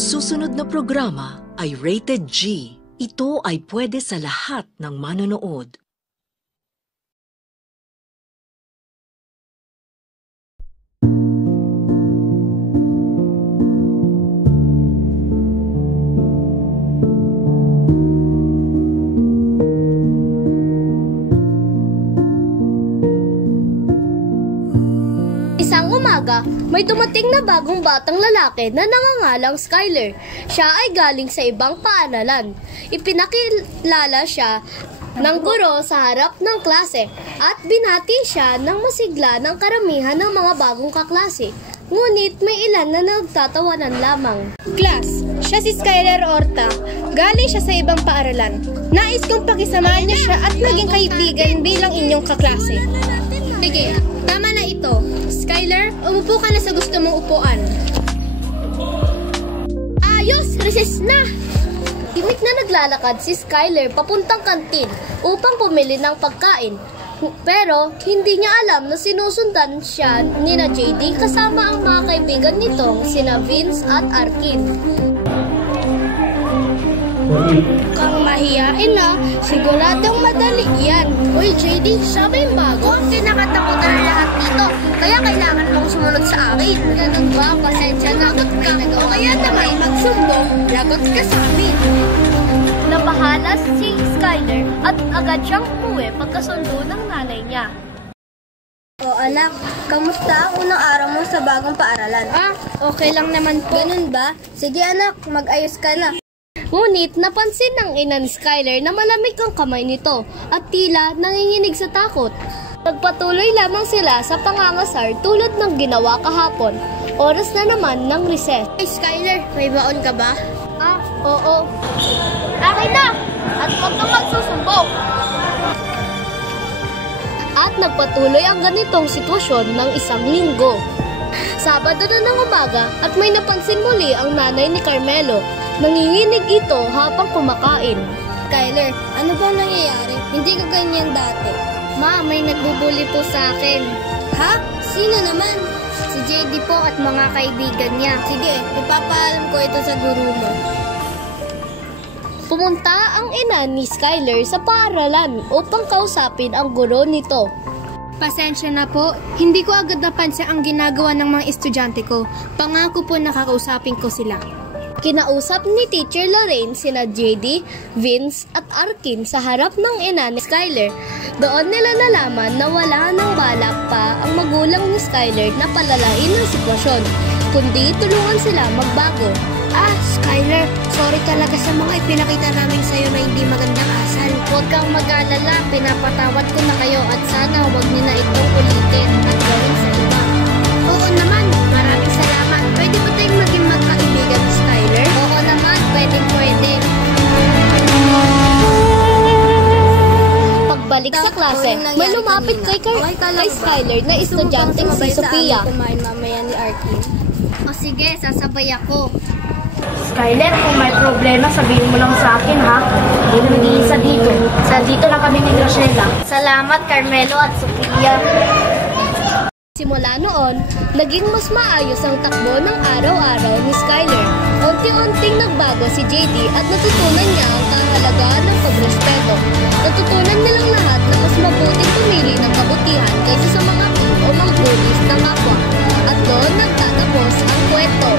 Susunod na programa ay Rated G. Ito ay pwede sa lahat ng manonood. Isang umaga, may dumating na bagong batang lalaki na nangangalang Skyler. Siya ay galing sa ibang paaralan. Ipinakilala siya ng guro sa harap ng klase at binati siya ng masigla ng karamihan ng mga bagong kaklase. Ngunit may ilan na nagtatawanan lamang. Class, siya si Skyler Orta. Galing siya sa ibang paaralan. Nais kong pakisamahan niyo siya at maging kaibigan bilang inyong kaklase. Sige, tama na ito. Skyler, umupo ka na sa gusto mong upuan. Ayos! Recess na! Timik na naglalakad si Skyler papuntang kantin upang pumili ng pagkain. Pero hindi niya alam na sinusundan siya ni na JD kasama ang mga kaibigan nitong sina Vince at Arkin. Kang mahiyain na, siguradong madali yan. Uy JD, siya ba yung bago? Kinakatakutan na lahat dito, kaya kailangan mong sumunod sa akin. Ganun ba? Pasensya na. Lagot ka. O kaya naman magsumbong, lagot ka sa amin. Nabahala si Skyler at agad siyang umuwi pagkasundo ng nanay niya. O anak, kamusta ang unang araw mo sa bagong paaralan? Okay lang naman po. Ganun ba? Sige anak, mag-ayos ka na. Ngunit napansin ng ina ni Skyler na malamig ang kamay nito at tila nanginginig sa takot. Nagpatuloy lamang sila sa pangangasar tulad ng ginawa kahapon. Oras na naman ng recess. Hey Skyler, may baon ka ba? Oo. Akin na! At huwag kang magsusumbong! At nagpatuloy ang ganitong sitwasyon ng isang linggo. Sabado na ng umaga at may napansin muli ang nanay ni Carmelo. Nanginginig ito habang kumakain. Skyler, ano ba nangyayari? Hindi ka ganyan dati. Ma, may nagbubuli po sa akin. Ha? Sino naman? Si JD po at mga kaibigan niya. Sige, ipapaalam ko ito sa guru mo. Pumunta ang ina ni Skyler sa paaralan upang kausapin ang guro nito. Pasensya na po, hindi ko agad napansin ang ginagawa ng mga estudyante ko. Pangako po nakakausapin ko sila. Kinausap ni Teacher Lorraine sina JD, Vince at Arkin sa harap ng ina ni Skyler. Doon nila nalaman na wala nang balak pa ang magulang ni Skyler na palalain ang sitwasyon, kundi tulungan sila magbago. Skyler, sorry talaga sa mga ipinakita namin sa'yo na hindi magandang asal. Huwag kang mag-alala, pinapatawad ko na kayo at sana huwag niyo na itong ulitin at gawin sa iba. Oo naman, maraming salamat. Pwede ba tayong maging magkaibigan, Skyler? Oo naman, pwede. Pagbalik sa klase, may lumapit kay Skyler na estudyanteng si Sophia. Kumain mamaya ni Arkin. O sige, sasabay ako. Skyler, kung may problema, sabihin mo lang sa akin, ha? Hindi na nag-iisa dito. Dito na kami ni Graciela. Salamat, Carmelo at Sophia. Simula noon, naging mas maayos ang takbo ng araw-araw ni Skyler. Unti-unting nagbago si JD at natutunan niya ang kahalagahan ng pagrespeto. Natutunan nilang lahat na mas mabuting pumili ng kabutihan kaysa sa mga o magbulis ng kapwa. At doon nagtatapos ang kwento.